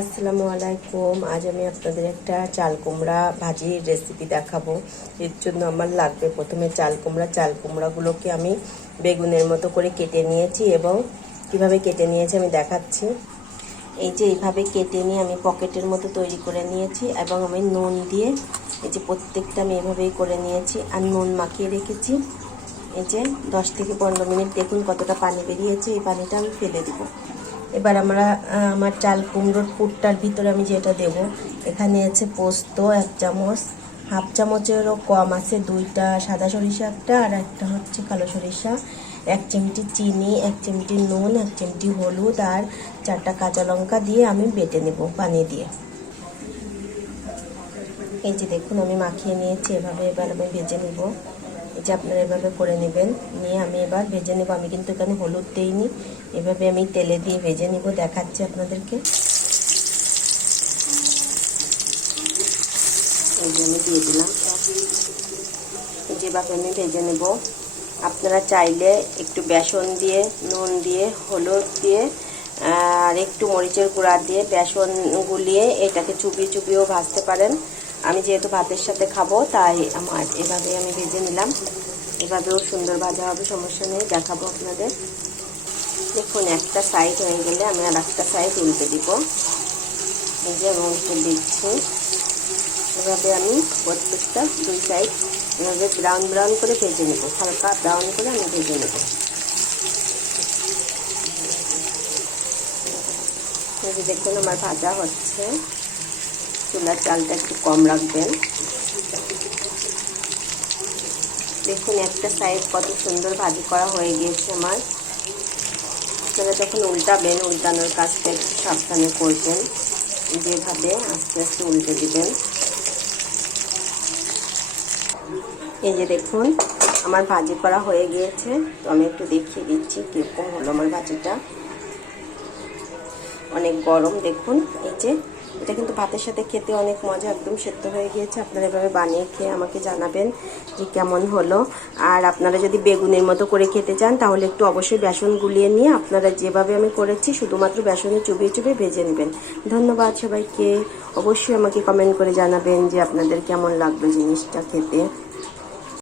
আসসালামু আলাইকুম। আজ আমি আপনাদের একটা চাল কুমড়া ভাজির রেসিপি দেখাবো। এর জন্য আমার লাগবে প্রথমে চাল কুমড়াগুলোকে আমি বেগুনের মতো করে কেটে নিয়েছি এবং কিভাবে কেটে নিয়েছি আমি দেখাচ্ছি। এই যে এইভাবে কেটে নিয়ে আমি পকেটের মতো তৈরি করে নিয়েছি এবং আমি নুন দিয়ে এই যে প্রত্যেকটা আমি এভাবেই করে নিয়েছি আর নুন মাখিয়ে রেখেছি। এই যে 10 থেকে 15 মিনিট দেখুন কতটা পানি বেরিয়েছে, এই পানিটা আমি ফেলে দেবো। এবার আমার চাল কুমড়োর পুরটার ভিতরে আমি যেটা দেব, এখানে আছে পোস্ত 1 চামচ, হাফ চামচেরও কম আছে 2টা সাদা সরিষা একটা আর একটা হচ্ছে কালো সরিষা, 1 চিমটি চিনি, 1 চিমটি নুন, 1 চিমটি হলুদ আর 4টা কাঁচা লঙ্কা দিয়ে আমি বেটে নেব পানি দিয়ে। এই যে দেখুন আমি মাখিয়ে নিয়েছি এভাবে। এবার আমি ভেজে নেব। এই যে আপনারা এভাবে করে নেবেন, নিয়ে আমি এবার ভেজে নেব। আমি কিন্তু এখানে হলুদ দিইনি, এভাবে আমি তেলে দিয়ে ভেজে নেব, দেখাচ্ছি আপনাদেরকে। এই যে আমি দিয়ে দিলাম, যেভাবে আমি ভেজে নেব। আপনারা চাইলে একটু বেসন দিয়ে, নুন দিয়ে, হলুদ দিয়ে আর একটু মরিচের গুঁড়া দিয়ে বেসন গুলিয়ে এটাকে চুবিয়ে চুবিয়েও ভাজতে পারেন। আমি যেহেতু ভাতের সাথে খাবো তাই আমার এভাবে আমি ভেজে নিলাম। এভাবেও সুন্দর ভাজা হবে, সমস্যা নেই, দেখাবো আপনাদের। দেখুন একটা সাইড হয়ে গেলে আমি আর একটা সাইড উল্টে দিব। এই যে আমি উল্টে দিচ্ছি। এভাবে আমি প্রত্যেকটা 2 সাইড এভাবে ব্রাউন ব্রাউন করে ভেজে নেব, হালকা ব্রাউন করে আমি ভেজে নেব। এই যে দেখুন আমার ভাজা হচ্ছে। চুলার চালটা একটু কম রাখবেন। দেখুন একটা সাইড কত সুন্দর ভাজি করা হয়ে গিয়েছে আমার। আপনারা যখন উল্টাবেন, উল্টানোর কাজটা একটু সাবধানে করবেন, যেভাবে আস্তে আস্তে উল্টে দিবেন। এই যে দেখুন আমার ভাজি করা হয়ে গিয়েছে, তো আমি একটু দেখিয়ে দিচ্ছি কীরকম হলো আমার ভাজিটা। অনেক গরম দেখুন। এই যে এটা কিন্তু ভাতের সাথে খেতে অনেক মজা, একদম সেদ্ধ হয়ে গিয়েছে। আপনারা এভাবে বানিয়ে খেয়ে আমাকে জানাবেন যে কেমন হলো। আর আপনারা যদি বেগুনের মতো করে খেতে চান তাহলে একটু অবশ্যই বেসন গুলিয়ে নিয়ে আপনারা যেভাবে আমি করেছি শুধুমাত্র বেসনে চুবিয়ে চুবিয়ে ভেজে নেবেন। ধন্যবাদ সবাইকে। অবশ্যই আমাকে কমেন্ট করে জানাবেন যে আপনাদের কেমন লাগলো জিনিসটা খেতে।